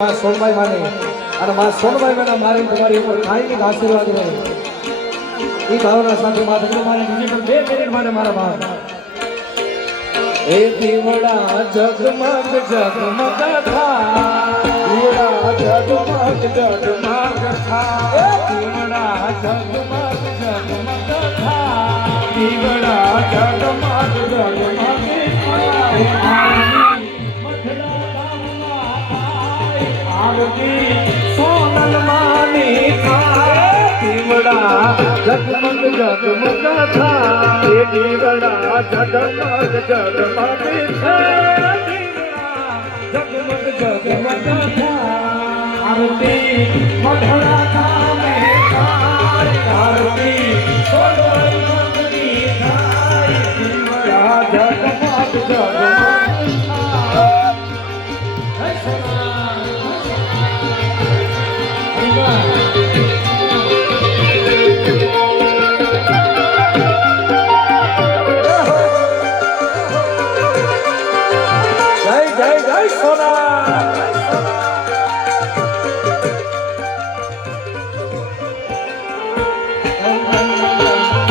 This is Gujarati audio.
સોનભાઈ માને અને માં સોનભાઈ માના મારે તમારી ઉપર કાયમી આશીર્વાદ રહે એ ભાવના સાથે માથે મારે ડિજિટલ 2 મિનિટ માટે મારા બાપ એ દીવડા જગમગ જગમગ થા દીવડા જગમગ જગમગ થા એ દીવડા જગમગ જગમગ થા દીવડા જગમગ જગમગ થા સોનલ માની દીવડા જગમગ જગમગ થા એ દીવડા જગમગ જગમગ થા જગમગ જગમગ થા આરતી મઢડા નામે થાય આરતી સોનલ માની થાય દીવડા જગમગ જગમગ થા